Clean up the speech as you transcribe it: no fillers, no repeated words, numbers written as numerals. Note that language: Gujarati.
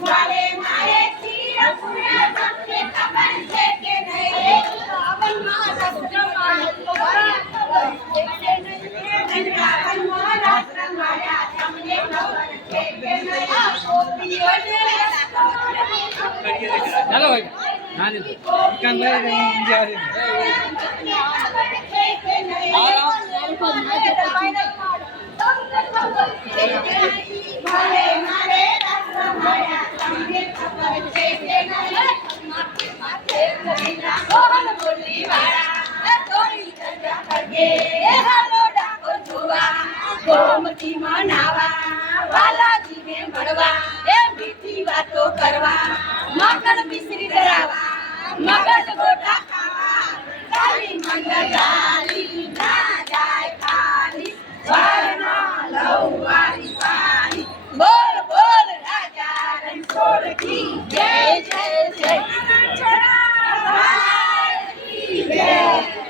વાલે મારે ખીર પૂરા તમને ખબર છે કે નહીં રાવણમાં રાષ્ટ્રમાયા તમને ખબર છે કે નહીં ચાલો ભાઈ હા જી કામ કરે ભલે મારે રાષ્ટ્રમાયા તમને ખબર છે કે નહીં માથે મોરીના કોહન બોલી વાળા તોરી ચર્ચા કરગે હાલો ડાકો જોવા ગોમતી મનાવા વાલાજીને મળવા એ મીઠી વાતો કરવા મગન મિશ્રી ધરાવા મગજ ગોટા ખાવા કાલી મંગળ ગાલી ના જાય ખાલી વારના લવવારી પાણી બોલ બોલ રાજા રણછોડ કી જય જય જય છોડા જય